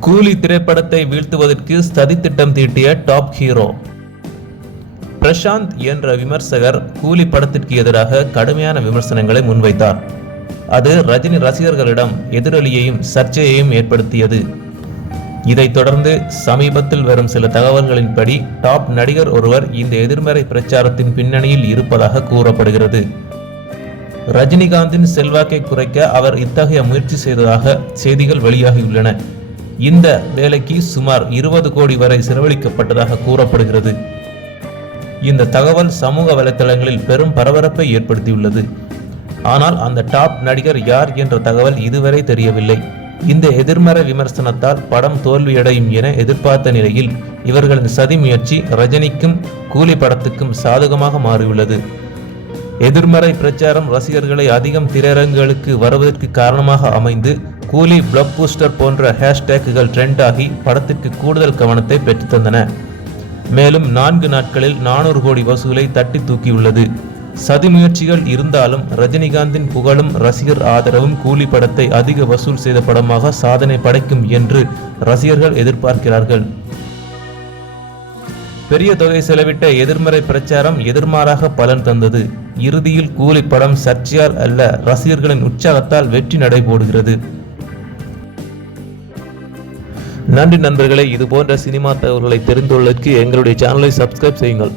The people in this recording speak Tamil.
கூலி திரைப்படத்தை வீழ்த்துவதற்கு சதித்திட்டம் தீட்டிய டாப் ஹீரோ. பிரசாந்த் என்ற விமர்சகர் கூலி படத்திற்கு எதிராக கடுமையான விமர்சனங்களை முன்வைத்தார். அது ரஜினி ரசிகர்களிடம் எதிரொலியையும் சர்ச்சையையும் ஏற்படுத்தியது. இதைத் தொடர்ந்து சமீபத்தில் வரும் சில தகவல்களின்படி டாப் நடிகர் ஒருவர் இந்த எதிர்மறை பிரச்சாரத்தின் பின்னணியில் இருப்பதாக கூறப்படுகிறது. ரஜினிகாந்தின் செல்வாக்கை குறைக்க அவர் இத்தகைய முயற்சி செய்ததாக செய்திகள் வெளியாகியுள்ளன. இந்த வேலைக்கு சுமார் இருபது கோடி வரை செலவழிக்கப்பட்டதாக கூறப்படுகிறது. இந்த தகவல் சமூக வலைத்தளங்களில் பெரும் பரபரப்பை ஏற்படுத்தியுள்ளது. ஆனால் அந்த டாப் நடிகர் யார் என்ற தகவல் இதுவரை தெரியவில்லை. இந்த எதிர்மறை விமர்சனத்தால் படம் தோல்வியடையும் என எதிர்பார்த்த நிலையில் இவர்களின் சதி முயற்சி ரஜினிக்கும் கூலி படத்துக்கும் சாதகமாக மாறியுள்ளது. எதிர்மறை பிரச்சாரம் ரசிகர்களை அதிகம் திரையரங்குகளுக்கு வருவதற்கு காரணமாக அமைந்து கூலி பிளப் பூஸ்டர் போன்ற ஹேஷ்டேக்குகள் ட்ரெண்ட் ஆகி படத்திற்கு கூடுதல் கவனத்தை பெற்றுத்தந்தன மேலும் நான்கு நாட்களில் நானூறு கோடி வசூலை தட்டி தூக்கியுள்ளது. சதி முயற்சிகள் இருந்தாலும் ரஜினிகாந்தின் புகழும் ரசிகர் ஆதரவும் கூலி படத்தை அதிக வசூல் செய்த படமாக சாதனை படைக்கும் என்று ரசிகர்கள் எதிர்பார்க்கிறார்கள். பெரிய தொகை செலவிட்ட எதிர்மறை பிரச்சாரம் எதிர்மாறாக பலன் தந்தது. இறுதியில் கூலி படம் சர்ச்சையால் அல்ல ரசிகர்களின் உற்சாகத்தால் வெற்றி நடைபோடுகிறது. நன்றி நண்பர்களே இது போன்ற சினிமா தகவல்களை தெரிந்து கொள்வதற்கு எங்களுடைய சேனலை சப்ஸ்கிரைப் செய்யுங்கள்.